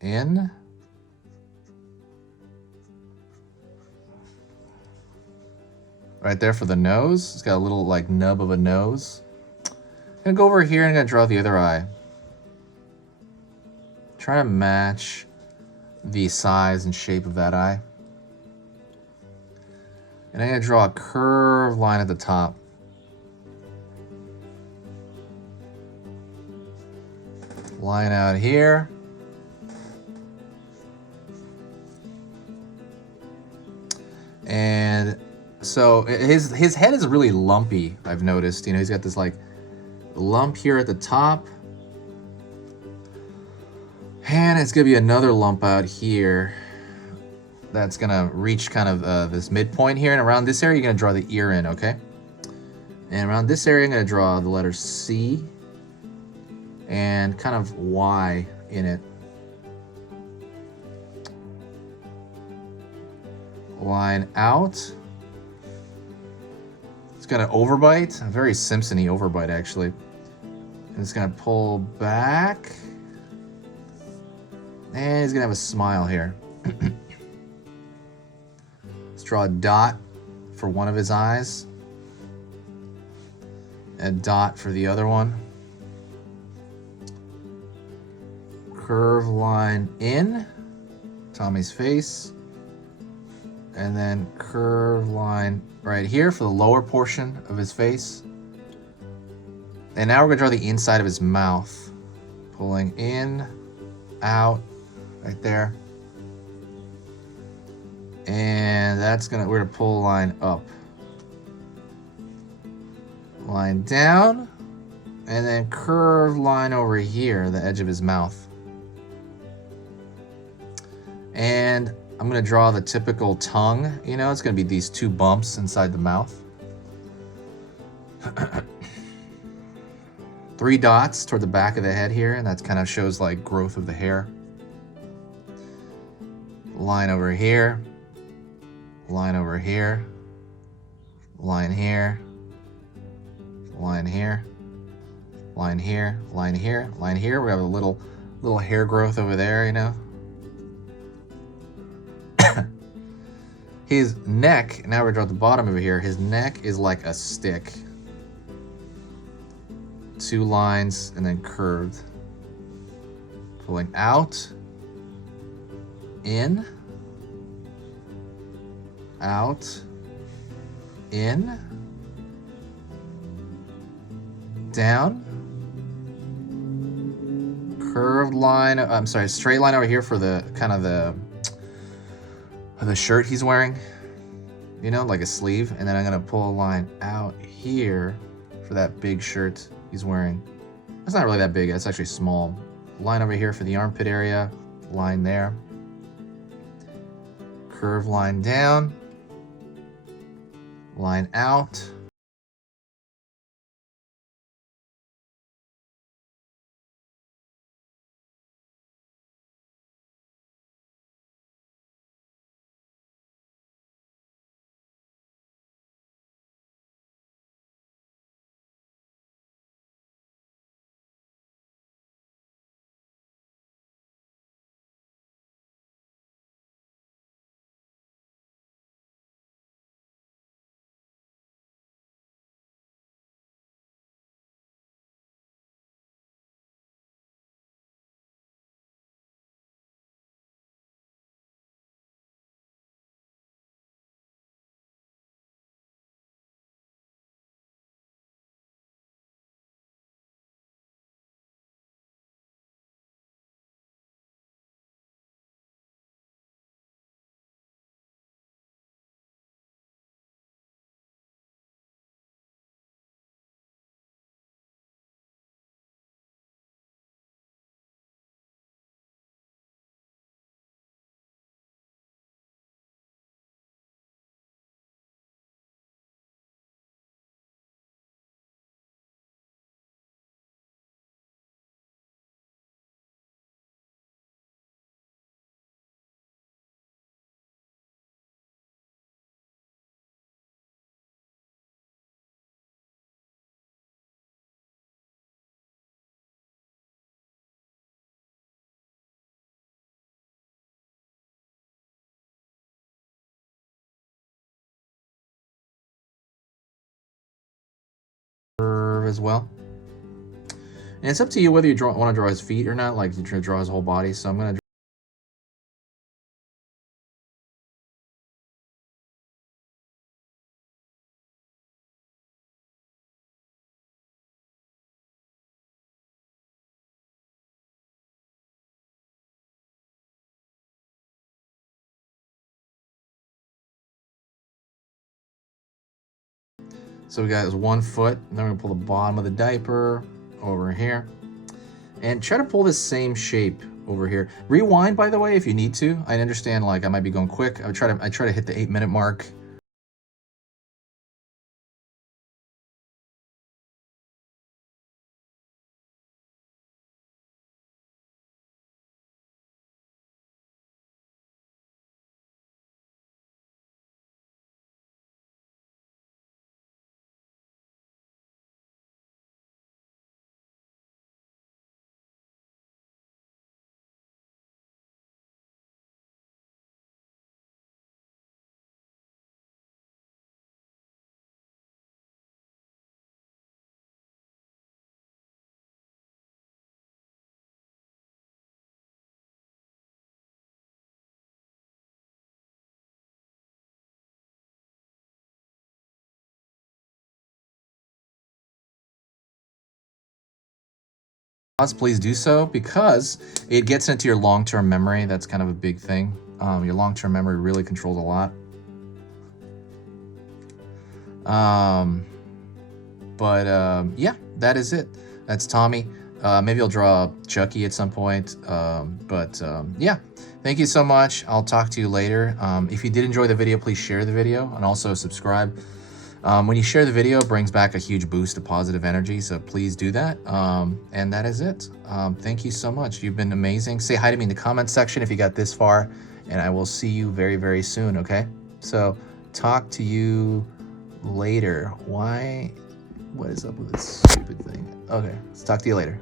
in. Right there for the nose. It's got a little like nub of a nose. I'm gonna go over here and I'm gonna draw the other eye. Try to match the size and shape of that eye. And I'm gonna draw a curved line at the top. Line out here. And so his head is really lumpy, I've noticed. You know, he's got this like lump here at the top. And it's gonna be another lump out here that's gonna reach kind of this midpoint here. And around this area, you're gonna draw the ear in, okay? And around this area, I'm gonna draw the letter C and kind of Y in it. Line out. It's got an overbite, a very Simpson-y overbite actually. And it's gonna pull back. And he's gonna have a smile here. Let's draw a dot for one of his eyes. A dot for the other one. Curve line in Tommy's face. And then curve line right here for the lower portion of his face. And now we're gonna draw the inside of his mouth. Pulling in, out, right there. And we're gonna pull a line up. Line down, and then curved line over here, the edge of his mouth. And I'm gonna draw the typical tongue, you know, it's gonna be these two bumps inside the mouth. 3 dots toward the back of the head here, and that kind of shows like growth of the hair. Line over here, line over here, line here, line here, line here, line here, line here. We have a little hair growth over there, you know. His neck, now we're draw at the bottom over here, his neck is like a stick. 2 lines and then curved. Pulling out, in, out, in, down, curved line, I'm sorry, straight line over here for the kind of the shirt he's wearing, you know, like a sleeve. And then I'm gonna pull a line out here for that big shirt he's wearing. That's not really that big, it's actually small. Line over here for the armpit area, line there. Curve line down, line out, as well. And it's up to you whether you want to draw his feet or not, like you draw his whole body. So I'm going to So we got his 1 foot, and then we're gonna pull the bottom of the diaper over here. And try to pull this same shape over here. Rewind, by the way, if you need to. I understand, like, I might be going quick. I try to hit the 8-minute mark. Please do so, because it gets into your long-term memory. That's kind of a big thing. Your long-term memory really controls a lot. Yeah, that is it. That's Tommy. Maybe I'll draw Chucky at some point. Yeah, thank you so much. I'll talk to you later. If you did enjoy the video, please share the video and also subscribe. When you share the video, it brings back a huge boost of positive energy, so please do that. And that is it. Thank you so much. You've been amazing. Say hi to me in the comments section if you got this far, and I will see you very, very soon, okay? So, talk to you later. What is up with this stupid thing? Okay, let's talk to you later.